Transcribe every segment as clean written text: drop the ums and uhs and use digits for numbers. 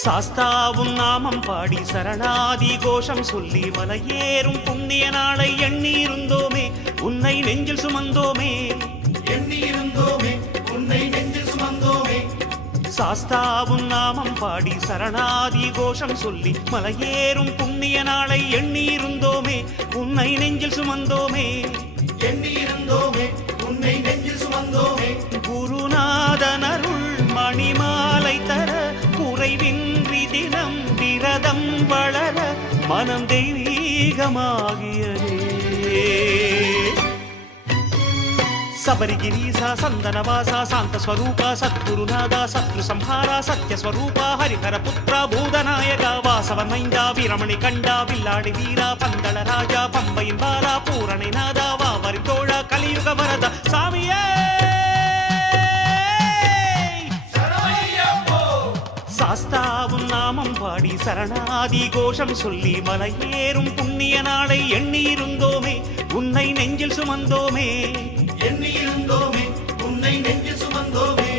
சாஸ்தாவும் நாமம் பாடி சரணாதி கோஷம் சொல்லி மலையேறும் புண்ணிய நாளை எண்ணியிருந்தோமே உன்னை நெஞ்சில் சுமந்தோமே உன்னை நெஞ்சில் சுமந்தோமே. சாஸ்தாவும் நாமம் பாடி சரணாதி கோஷம் சொல்லி மலையேறும் புண்ணிய நாளை எண்ணியிருந்தோமே உன்னை நெஞ்சில் சுமந்தோமே உன்னை நெஞ்சில் சுமந்தோமே. குருநாதனருள் மணிமாலை தர குறைவின்றி தினம் விரதம் வளர மனம் தெய்வீகமாகியதே. சபரிகிரீசா சந்தனவாசா சாந்தஸ்வரூபா சத்குருநாதா சத்ரு சம்ஹாரா சத்யஸ்வரூபா ஹரிஹர புத்ரா பூதநாயகா வாசவன் மைந்தா வீரமணி கண்டா வில்லாடி வீரா பந்தள ராஜா பம்பையின் பாலா பூரணை நாதா வாவரி தோழா கலியுக வரதா சாமியே. சாஸ்தாவும் நாமம் பாடி சரணாதி கோஷம் சொல்லி மலையேறும் புண்ணிய நாளை எண்ணியிருந்தோமே உன்னை நெஞ்சில் சுமந்தோமே உன்னை நெஞ்சில் சுமந்தோமே.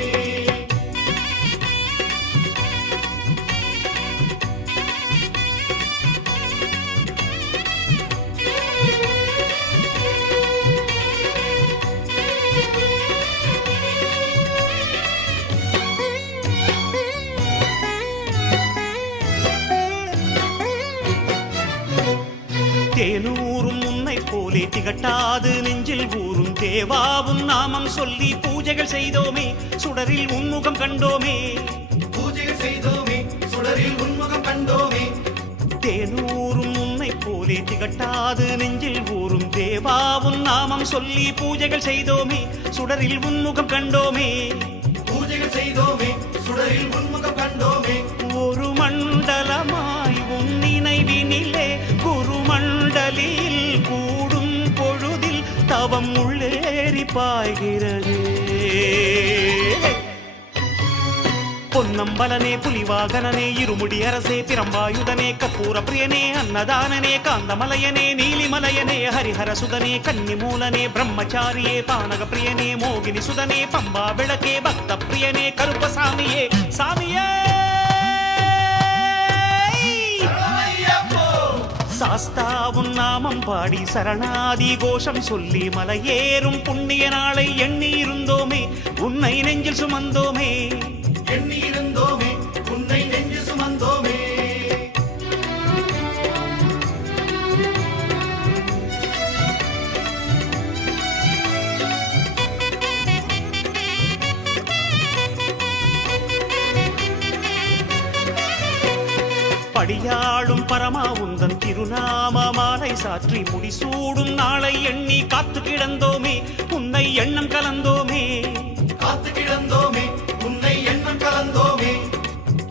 தேனூரும் உன்னை போலே திகட்டாது நெஞ்சில் ஊரும் தேவாவும் நாமம் சொல்லி பூஜைகள் செய்தோமே சுடரில் உன்முகம் கண்டோமே சுடரில் உன்முகம் கண்டோமே. தேனூரும் உன்னை போலே திகட்டாது நெஞ்சில் ஊரும் தேவாவும் நாமம் சொல்லி பூஜைகள் செய்தோமே சுடரில் உன்முகம் கண்டோமே சுடரில் உன்முகம் கண்டோமே. ஒரு மண்டலமாய் உன் நினைவினிலே குருமண்டலில் கூடும் பொழுதில் தவம் உள்ளேறி பாய்கிறது. பொன்னம்பலனே புலிவாகனனே இருமுடி அரசே பிரம்பாயுதனே கப்பூர பிரியனே அன்னதானனே காந்தமலையனே நீலிமலையனே ஹரிஹர சுதனே கன்னிமூலனே பிரம்மச்சாரியே பானக பிரியனே மோகினி சுதனே பம்பா விளக்கே பக்த பிரியனே கருப்பசாமியே சாமியே. சாஸ்தாவும் நாமம் பாடி சரணாதி கோஷம் சொல்லி மலையேறும் புண்ணிய நாளை எண்ணியிருந்தோமே உன்னை நெஞ்சில் சுமந்தோமே உன்னை நெஞ்சில் சுமந்தோமே. படியாளும் பரமா உந்தன் திருநாம மாலை சாற்றி முடிசூடும் நாளை எண்ணி காத்து கிடந்தோமே உன்னை எண்ணம் கலந்தோமே உன்னை எண்ணம் கலந்தோமே.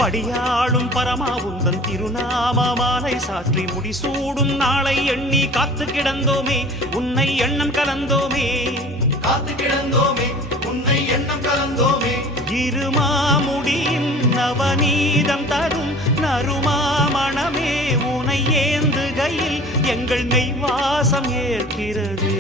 படியாளும் பரமா உந்தன் திருநாம மாலை சாற்றி முடிசூடும் நாளை எண்ணி காத்து கிடந்தோமே உன்னை எண்ணம் கலந்தோமே உன்னை எண்ணம் கலந்தோமே. இருமாமுடியின் நவநீதம் தரும் நறுமாமணமே உனை ஏந்துகையில் எங்கள் நெய்வாசம் ஏற்கிறது.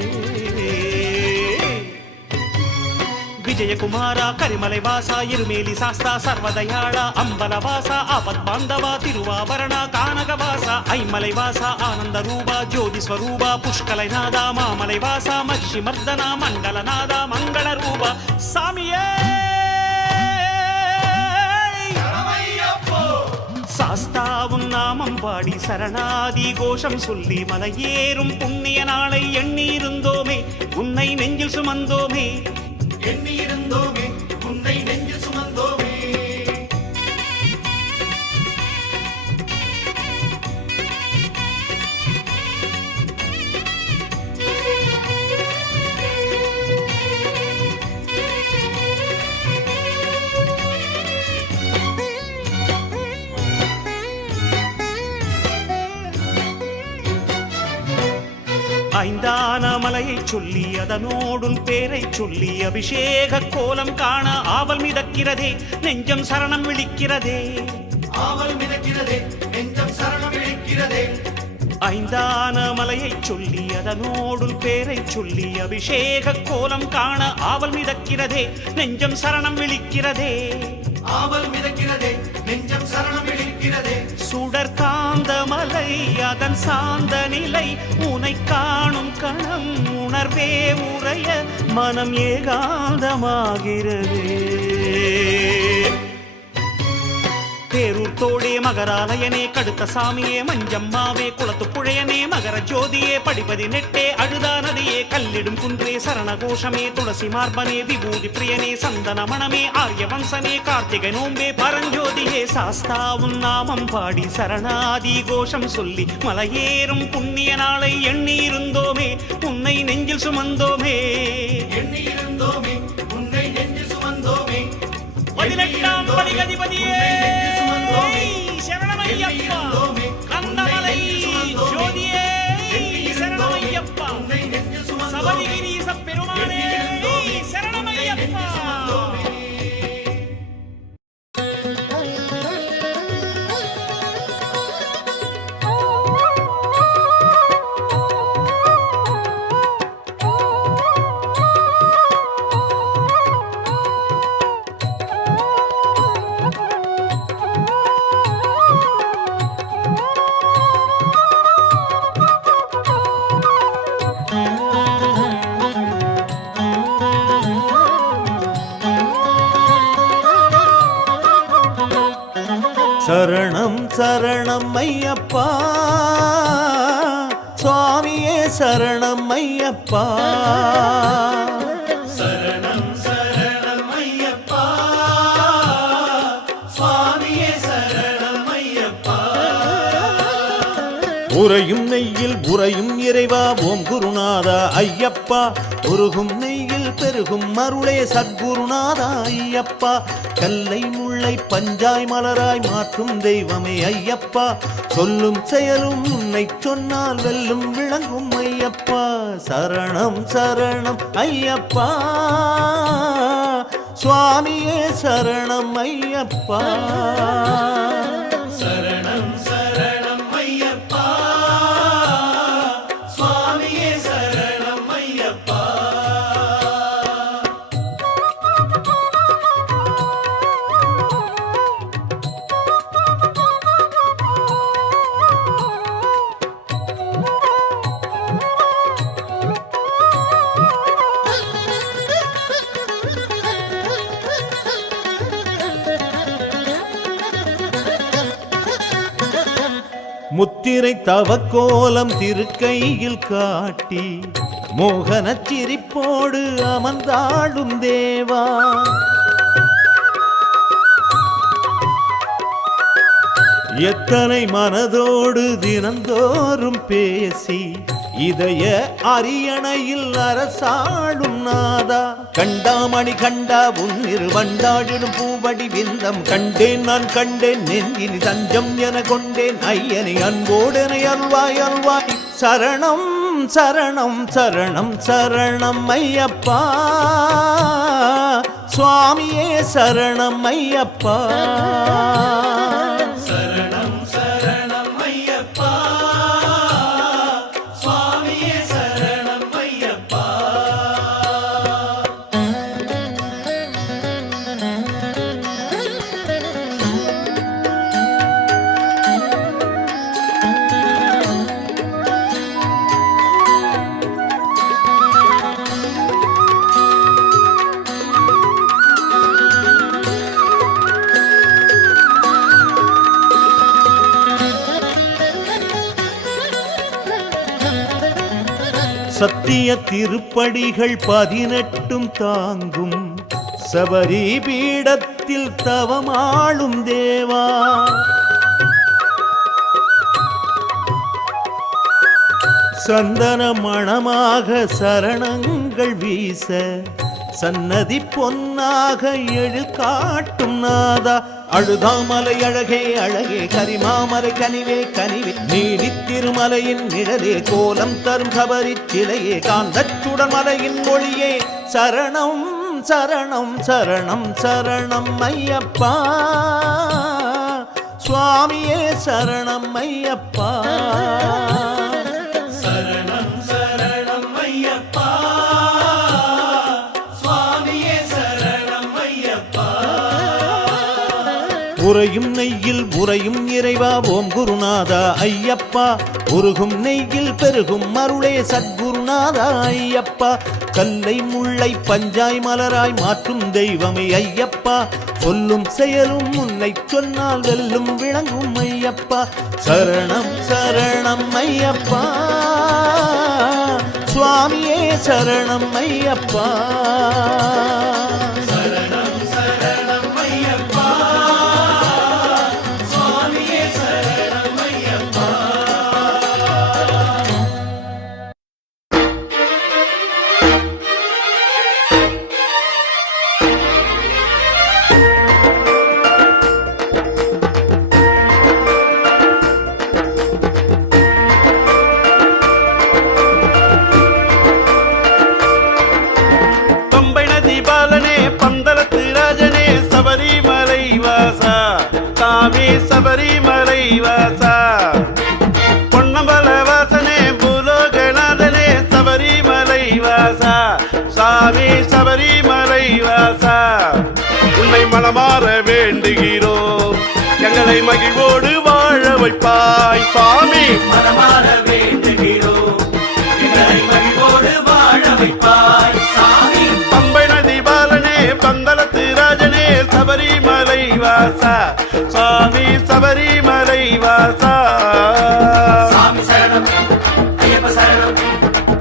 விஜயகுமாரா கரிமலை வாசா இருமேலி சாஸ்தா சர்வதயாளா அம்பலவாசா ஆபத் பாந்தவா திருவாபரணா கானகவாசா ஐமலை வாசா ஆனந்த ரூபா ஜோதி ஸ்வரூபா புஷ்கலைநாதா மாமலை வாசா மஷி மர்தனா மண்டலநாதா மங்கள ரூபா சாமியே. சாஸ்தாவும் நாமம் பாடி சரணாதி கோஷம் சொல்லி மலையேறும் புண்ணிய நாளை எண்ணியிருந்தோமே உன்னை நெஞ்சில் சுமந்தோமே உன்னை நெஞ்சில் சுமந்தோமே. ஐந்தான மலையை சொல்லி அதனோடும் பேரை சொல்லி அபிஷேக கோலம் காண ஆவல் மிதக்கிறதே நெஞ்சம் சரணம் விழிக்கிறதே ஐந்தான மலையை சொல்லி அதனோடும் பேரை சொல்லி அபிஷேக கோலம் காண ஆவல் மிதக்கிறதே நெஞ்சம் சரணம் விழிக்கிறதே நெஞ்சம் சரணம் சார்ந்த நிலை உனை காணும் கணம் உணர்வே உறைய மனம் ஏகாந்தமாகிறது. பேரூர் தோடே மகராலயனே கடுத்த சாமியே மஞ்சம்மாவே குளத்து புழையனே மகர ஜோதியே படிப்பதி நெட்டே அழுதா நதியே கல்லிடும் குன்றே சரணகோஷமே துளசி மார்பனே விபூதி பிரியனே சந்தன மணமே ஆரிய வம்சனே கார்த்திகை நோம்பே பரஞ்சோதியே சாஸ்தாவும் நாமம் பாடி சரணாதி கோஷம் சொல்லி மலையேறும் புண்ணிய நாளை எண்ணி இருந்தோமே உன்னை நெஞ்சில் சுமந்தோமே. எண்ணியிருந்தோமே உன்னை நெஞ்சில் சுமந்தோமே. 18ஆம் படிகதிபதியே சரணமையப்பா கந்தமலை ஜோதியே சரணமையப்பா சபரிகிரீச பெருமானே சரணமையப்பா. சரணம் சரணம் ஐயப்பா சுவாமியே சரணம் ஐயப்பா. சரணம் சரணம் ஐயப்பா சுவாமியே சரணம் ஐயப்பா. உறையும் நெய்யில் உறையும் இறைவா ஓம் குருநாதா ஐயப்பா. உருகும் நெய்யில் பெருகும் அருளே சத்குருநாதா ஐயப்பா. கல்லை முல்லை பஞ்சாய் மலராய் மாற்றும் தெய்வமே ஐயப்பா. சொல்லும் செயலும் உன்னை சொன்னால் வெல்லும் விளங்கும் ஐயப்பா. சரணம் சரணம் ஐயப்பா சுவாமியே சரணம் ஐயப்பா. சரணம் சரணம் ஐயப்பா சுவாமியே சரணம் ஐயப்பா. முத்திரை தவக்கோலம் திருக்கையில் காட்டி மோகனச் சிரிப்போடு அமர்ந்தாடும் தேவா. எத்தனை மனதோடு தினந்தோறும் பேசி இதய அரியணையில் அரசாடும் நாதா. கண்டாமணி கண்டா உன்னிரு வண்டாடிடும் பூவடி விந்தம் கண்டேன் நான் கண்டேன் நெஞ்சினி தஞ்சம் என கொண்டேன் ஐயனை அன்போடனை அல்வாய் அல்வாய். சரணம் சரணம் சரணம் சரணம் ஐயப்பா சுவாமியே சரணம் ஐயப்பா. சரணம் சரணம் ஐயப்பா சுவாமியே சரணம் ஐயப்பா. சத்திய திருப்படிகள் 18 தாங்கும் சபரி பீடத்தில் தவமாளும் தேவா. சந்தன மணமாக சரணங்கள் வீச சன்னதி பொன்னாக எழு காட்டும் நாதா. அழுதாமலை அழகே அழகே கரிமாமலை கனிவே கனிவே நீலி திருமலையின் நிழலே கோலம் தரும் சபரி சிலையே காந்தச்சுடன் மலையின் மொழியே. சரணம் சரணம் சரணம் சரணம் ஐயப்பா சுவாமியே சரணம் ஐயப்பா. சரணம் சரணம் ஐயப்பா சுவாமியே சரணம் ஐயப்பா. உறையும் நெய்யில் உறையும் இறைவா ஓம் குருநாதா ஐயப்பா, உருகும் நெய்யில் பெருகும் அருளே சத்குருநாதா ஐயப்பா, கல்லை முல்லை பஞ்சாய் மலராய் மாற்றும் தெய்வமே ஐயப்பா, சொல்லும் செயலும் உன்னை சொன்னால் வெல்லும் விளங்கும் ஐயப்பா, சரணம் சரணம் ஐயப்பா, சுவாமியே சரணம் ஐயப்பா. சரணம் சரணம் ஐயப்பா, சுவாமியே சரணம் ஐயப்பா. பம்பை நதி பாலனே பந்தளத்து ராஜனே சபரிமலை வாசா, சாமி சபரிமலை வாசா, பொன்னம்பல வாசனே பூலோகநாதனே சபரிமலை வாசா, சாமி சபரிமலை வாசா, உன்னை மனமாற வேண்டுகிறோம், எங்களை மகிழ்வோடு வாழ வைப்பாய் சுவாமி. மனமார வேண்டுகிறோம், எங்களை மகிழ்வோடு வாழ வைப்பாய் சாமி. பம்பை நதி பாலனே பந்தளத்து ராஜனே சபரிமலை வாசா, சுவாமி சபரிமலை வாசா. சாமி சரணம் ஐயப்ப சரணம்,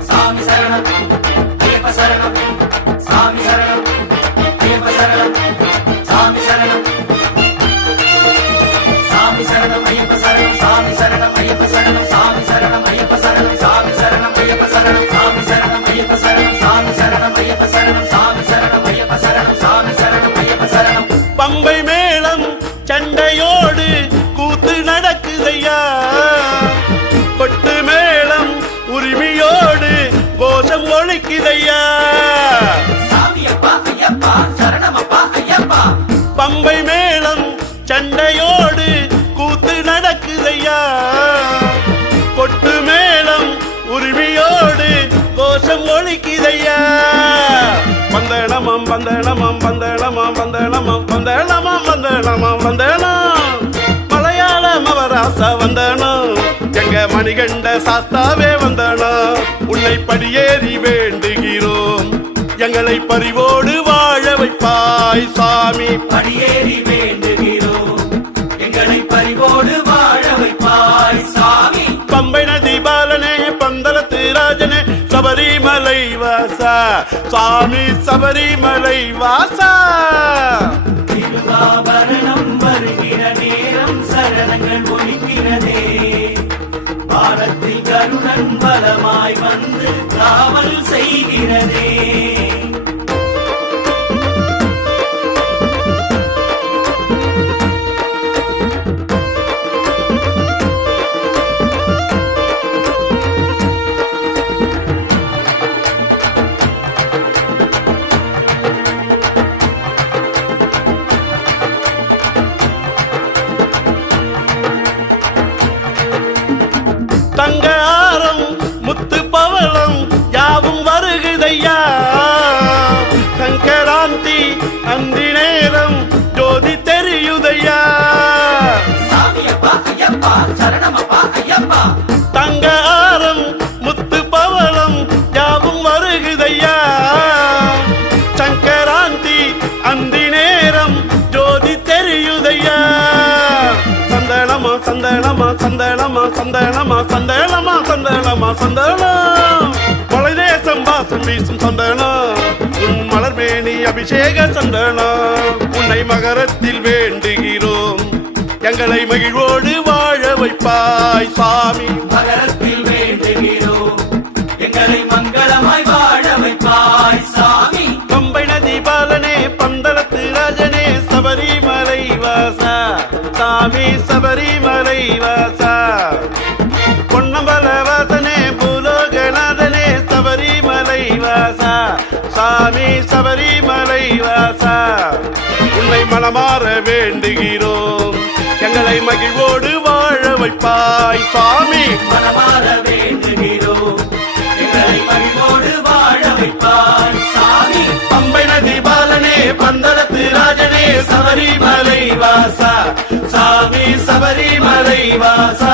சாமி சரணம் ஐயப்ப சரணம், சாமி சரணம் ஐயப்ப சரணம், சாமி சரணம், சாமி சரணம் ஐயப்ப சரணம், சாமி சரணம் ஐயப்ப சரணம், சாமி சரணம் ஐயப்ப சரணம், சாமி சரணம் ஐயப்ப சரணம், சாமி சரணம் ஐயப்ப சரணம், சாமி சரணம் ஐயப்ப சரணம், சாமி சரணம் ஐயப்ப சரணம், சாமி சரணம் ஐயப்ப சரணம். பம்பை மேளம் சண்டையோடு கூத்து நடக்குதையா, கொட்டு மேளம் உரிமையோடு கோஷம் ஒழிக்குதையா, சாமி அப்பா ஐயப்பா சரணம் அப்பா ஐயப்பா. பம்பை மேளம் சண்டையோடு கூத்து நடக்குதையா, கொட்டு மேளம் உரிமையோடு கோஷம் ஒழிக்குதையா, வந்தனமம் வந்தனமம் வந்தனமம் வந்தனமம் வந்தனமம் வந்தனமம் வந்தனம், மலையாள மவராசா வந்தனம், எங்க மணிகண்ட சாஸ்தாவே வந்தனம், உன்னை படியேறி வேண்டுகிறோம், எங்களை பரிவோடு வாழ வைப்பாய் சாமி. படியேறி வேண்டுகிறோம், எங்களை பரிவோடு வாழ வைப்பாய் சாமி. பம்பை நதி பாலனே பந்தளத்து ராஜனே சபரிமலை வாசா, சுவாமி சபரிமலை வாசா. திருவாபரணம் வருகிற நேரம் சரணங்கள் ஒலிக்கிறதே, பாரத்தில் கருணன் பலமாய் வந்து காவல் செய்கிறதே. தங்க ஆரம் முத்து பவளம் யாவும் வருகுதையா, சங்கராந்தி அந்தி நேரம் ஜோதி தெரியுதையா, சாமி அப்பா ஐயப்பா சரணம் அப்பா ஐயப்பா. தங்க ஆரம் முத்து பவளம் யாவும் வருகுதையா, சங்கராந்தி அந்தி நேரம் ஜோதி தெரியுதையா, சந்தனமா சந்தனமா சந்தனமா சந்தனமா சந்தனமா சந்தனமா சந்தனம், மலை தேசம் வாசம் வீசும் சந்தனம், உன் மலர்மேனி அபிஷேக சந்தனம், உன்னை மகரத்தில் வேண்டுகிறோம், எங்களை மகிழ்வோடு வாழ வைப்பாய் சாமி. மகரத்தில் வேண்டுகிறோம், எங்களை மங்களமாய் வாழ வைப்பாய் சாமி. பம்பை நதி பாலனே பந்தளத்து ராஜனே சபரிமலை வாசா, சாமி சபரிமலை வாசா, பொன்னம்பல வாசனே பூலோகநாதனே சபரிமலை வாசா, சாமி சபரிமலை வாசா, உன்னை மனமாற வேண்டுகிறோம், எங்களை மகிழ்வோடு வாழ வைப்பாய் சுவாமி. மனமார வேண்டுகிறோம், எங்களை மகிழ்வோடு வாழ வைப்பாய் சாமி. பம்பை நதி பாலனே பந்தளத்து ராஜனே சபரிமலை வாசா, சபரிமலை வாசா